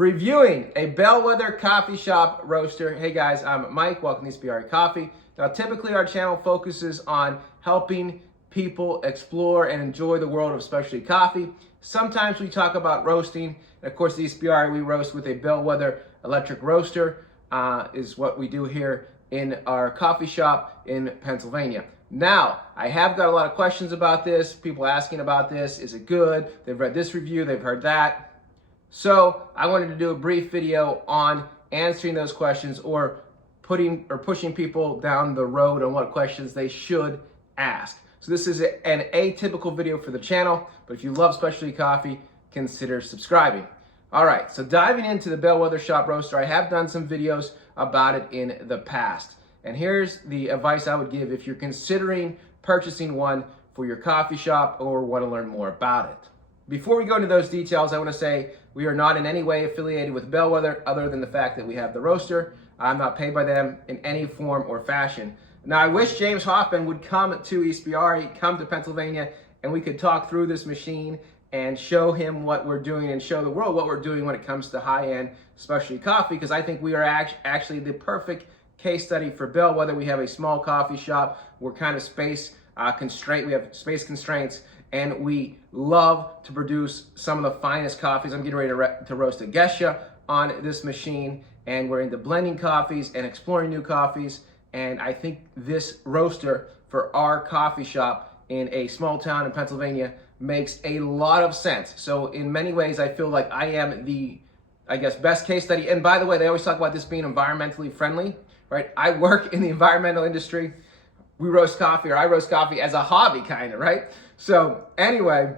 Reviewing a Bellwether Coffee Shop Roaster. Hey guys, I'm Mike, welcome to SBR Coffee. Now typically our channel focuses on helping people explore and enjoy the world of specialty coffee. Sometimes we talk about roasting, and of course the SBR, we roast with a Bellwether electric roaster, is what we do here in our coffee shop in Pennsylvania. Now, I have got a lot of questions about this, people asking about this, is it good? They've read this review, they've heard that. So I wanted to do a brief video on answering those questions or pushing people down the road on what questions they should ask. So this is an atypical video for the channel, but if you love specialty coffee, consider subscribing. All right, so diving into the Bellwether Shop Roaster, I have done some videos about it in the past. And here's the advice I would give if you're considering purchasing one for your coffee shop or want to learn more about it. Before we go into those details, I want to say we are not in any way affiliated with Bellwether other than the fact that we have the roaster. I'm not paid by them in any form or fashion. Now, I wish James Hoffman would come to SBR, he'd come to Pennsylvania, and we could talk through this machine and show him what we're doing and show the world what we're doing when it comes to high-end specialty coffee, because I think we are actually the perfect case study for Bellwether. We have a small coffee shop. We're kind of space constraint. We have space constraints, and we love to produce some of the finest coffees. I'm getting ready to roast a Gesha on this machine, and we're into blending coffees and exploring new coffees. And I think this roaster for our coffee shop in a small town in Pennsylvania makes a lot of sense. So in many ways, I feel like I am the, best case study. And by the way, they always talk about this being environmentally friendly, right? I work in the environmental industry. We roast coffee, or I roast coffee as a hobby, kind of, right? So anyway,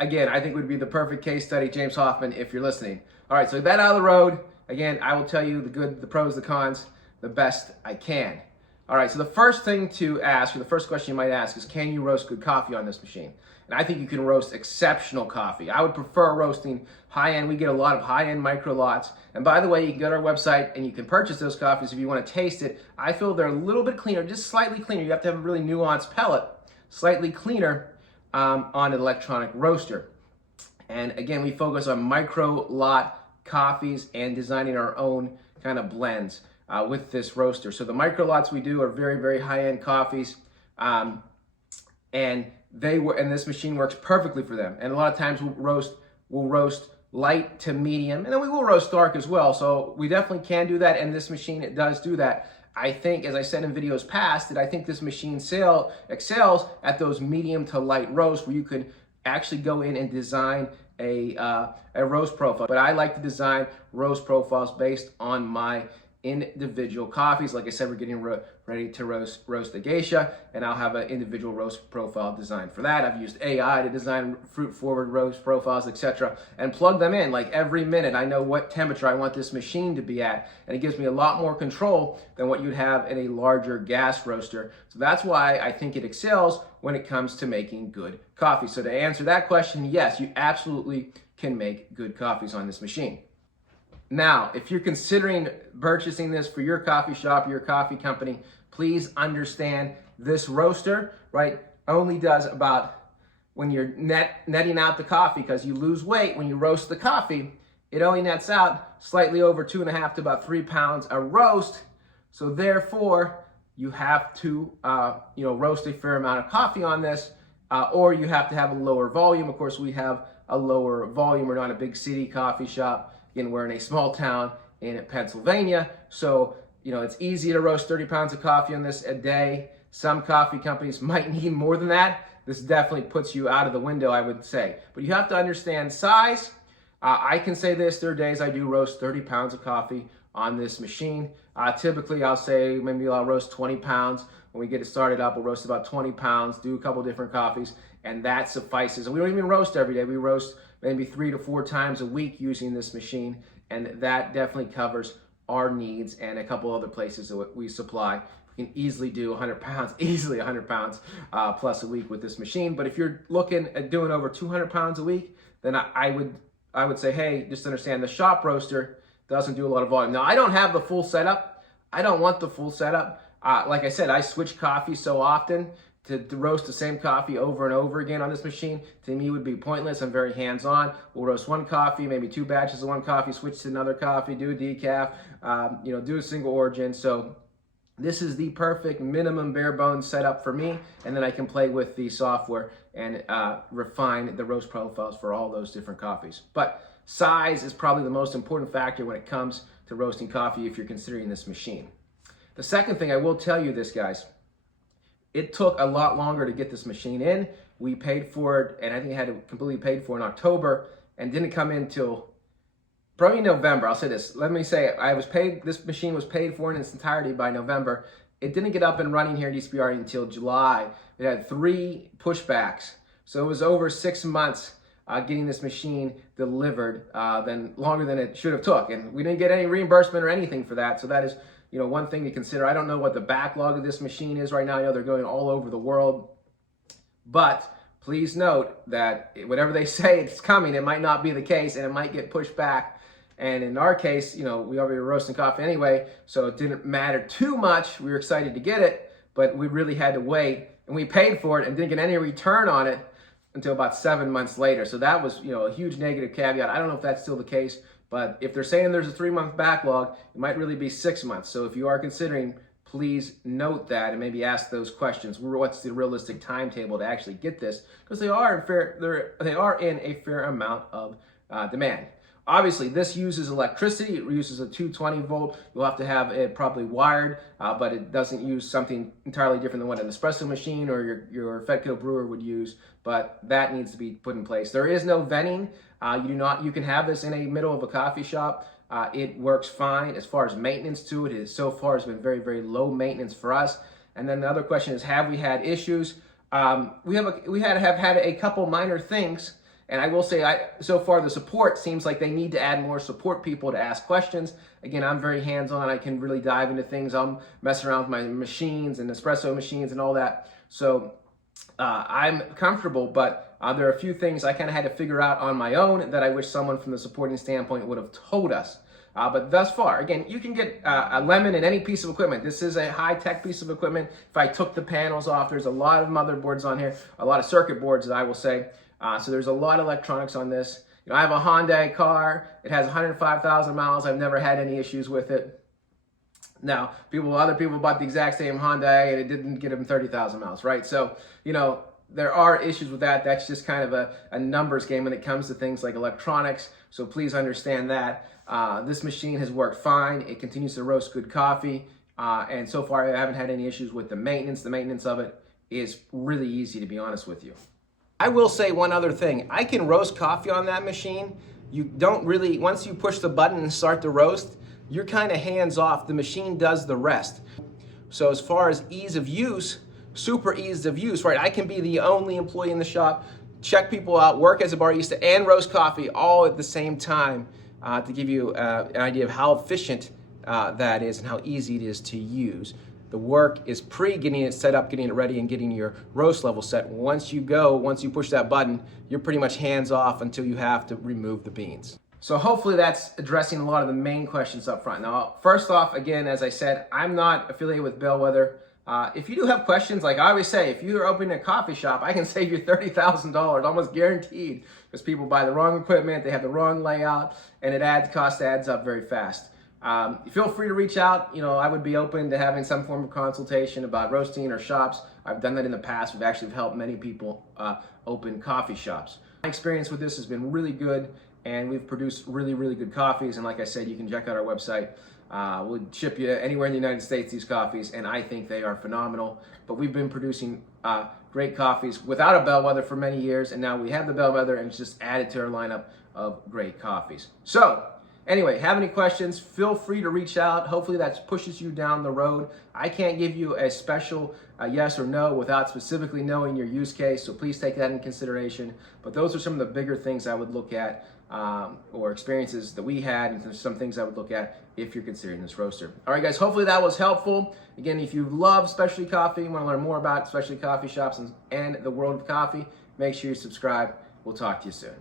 again, I think would be the perfect case study, James Hoffman, if you're listening. All right, so that out of the road, again, I will tell you the good, the pros, the cons, the best I can. All right, so the first thing to ask, or the first question you might ask is, can you roast good coffee on this machine? And I think you can roast exceptional coffee. I would prefer roasting high-end. We get a lot of high-end micro lots. And by the way, you can go to our website and you can purchase those coffees if you want to taste it. I feel they're a little bit cleaner, just slightly cleaner. You have to have a really nuanced palate, slightly cleaner on an electronic roaster. And again, we focus on micro lot coffees and designing our own kind of blends with this roaster. So the micro lots we do are very, very high-end coffees. And this machine works perfectly for them. And a lot of times we'll roast light to medium, and then we will roast dark as well. So we definitely can do that, and this machine, it does do that. I think, as I said in videos past, that I think this machine excels at those medium to light roasts where you could actually go in and design a roast profile. But I like to design roast profiles based on my individual coffees. Like I said, we're getting ready to roast a geisha, and I'll have an individual roast profile designed for that. I've used AI to design fruit forward roast profiles, etc., and plug them in like every minute. I know what temperature I want this machine to be at, and it gives me a lot more control than what you'd have in a larger gas roaster. So that's why I think it excels when it comes to making good coffee. So to answer that question, yes, you absolutely can make good coffees on this machine. Now, if you're considering purchasing this for your coffee shop, your coffee company, please understand this roaster, right, only does about, when you're netting out the coffee, because you lose weight when you roast the coffee, it only nets out slightly over 2.5 to about 3 pounds a roast. So therefore, you have to, roast a fair amount of coffee on this, or you have to have a lower volume. Of course, we have a lower volume. We're not a big city coffee shop. Again, we're in a small town in Pennsylvania, so it's easy to roast 30 pounds of coffee on this a day. Some coffee companies might need more than that. This definitely puts you out of the window, I would say. But you have to understand size. I can say this, there are days I do roast 30 pounds of coffee on this machine. Typically, I'll say maybe I'll roast 20 pounds. When we get it started up, we'll roast about 20 pounds, do a couple different coffees, and that suffices. And we don't even roast every day. We roast maybe 3 to 4 times a week using this machine, and that definitely covers our needs and a couple other places that we supply. We can easily do 100 pounds, easily 100 pounds plus a week with this machine. But if you're looking at doing over 200 pounds a week, then I would say, hey, just understand the shop roaster doesn't do a lot of volume. Now, I don't have the full setup. I don't want the full setup. Like I said, I switch coffee so often to roast the same coffee over and over again on this machine, to me, would be pointless. I'm very hands-on. We'll roast one coffee, maybe 2 batches of one coffee, switch to another coffee, do a decaf, do a single origin. So this is the perfect minimum bare bones setup for me, and then I can play with the software and refine the roast profiles for all those different coffees. But size is probably the most important factor when it comes to roasting coffee if you're considering this machine. The second thing I will tell you this, guys, it took a lot longer to get this machine in. We paid for it, and I think I had it completely paid for in October, and didn't come in till probably November. I'll say this. Let me say, this machine was paid for in its entirety by November. It didn't get up and running here at DCBR until July. It had 3 pushbacks. So it was over 6 months getting this machine delivered, longer than it should have took. And we didn't get any reimbursement or anything for that. So that is, one thing to consider. I don't know what the backlog of this machine is right now. I know they're going all over the world. But please note that whatever they say it's coming, it might not be the case, and it might get pushed back. And in our case, we already were roasting coffee anyway, so it didn't matter too much. We were excited to get it, but we really had to wait. And we paid for it and didn't get any return on it until about 7 months later. So that was, a huge negative caveat. I don't know if that's still the case, but if they're saying there's a 3-month backlog, it might really be 6 months. So if you are considering, please note that and maybe ask those questions. What's the realistic timetable to actually get this? Because they are in a fair amount of demand. Obviously, this uses electricity. It uses a 220 volt. You'll have to have it probably wired, but it doesn't use something entirely different than what an espresso machine or your Fedco brewer would use, but that needs to be put in place. There is no venting. You can have this in a middle of a coffee shop. It works fine. As far as maintenance to it, so far has been very, very low maintenance for us. And then the other question is, have we had issues? We have had a couple minor things. And I will say, so far the support seems like they need to add more support people to ask questions. Again, I'm very hands-on. I can really dive into things. I'm messing around with my machines and espresso machines and all that. So I'm comfortable, but there are a few things I kind of had to figure out on my own that I wish someone from the supporting standpoint would have told us. But thus far, again, you can get a lemon in any piece of equipment. This is a high-tech piece of equipment. If I took the panels off, there's a lot of motherboards on here, a lot of circuit boards, I will say. So there's a lot of electronics on this. I have a Hyundai car. It has 105,000 miles. I've never had any issues with it. Now, other people bought the exact same Hyundai and it didn't get them 30,000 miles, right? So, there are issues with that. That's just kind of a numbers game when it comes to things like electronics. So please understand that. This machine has worked fine. It continues to roast good coffee. And so far, I haven't had any issues with the maintenance. The maintenance of it is really easy, to be honest with you. I will say one other thing. I can roast coffee on that machine. You don't really, once you push the button and start to roast, you're kind of hands off. The machine does the rest. So as far as ease of use, super ease of use, right? I can be the only employee in the shop, check people out, work as a barista, and roast coffee all at the same time to give you an idea of how efficient that is and how easy it is to use. The work is getting it set up, getting it ready, and getting your roast level set. Once you push that button, you're pretty much hands off until you have to remove the beans. So hopefully that's addressing a lot of the main questions up front. Now, first off, again, as I said, I'm not affiliated with Bellwether. If you do have questions, like I always say, if you're opening a coffee shop, I can save you $30,000, almost guaranteed, because people buy the wrong equipment, they have the wrong layout, and cost adds up very fast. Feel free to reach out. I would be open to having some form of consultation about roasting or shops. I've done that in the past. We've actually helped many people open coffee shops. My experience with this has been really good, and we've produced really, really good coffees. And like I said, you can check out our website. We'll ship you anywhere in the United States these coffees, and I think they are phenomenal. But we've been producing great coffees without a Bellwether for many years, and now we have the Bellwether, and it's just added to our lineup of great coffees. So, anyway, have any questions, feel free to reach out. Hopefully that pushes you down the road. I can't give you a special yes or no without specifically knowing your use case, so please take that into consideration. But those are some of the bigger things I would look at, or experiences that we had, and some things I would look at if you're considering this roaster. All right, guys, hopefully that was helpful. Again, if you love specialty coffee, want to learn more about specialty coffee shops and the world of coffee, make sure you subscribe. We'll talk to you soon.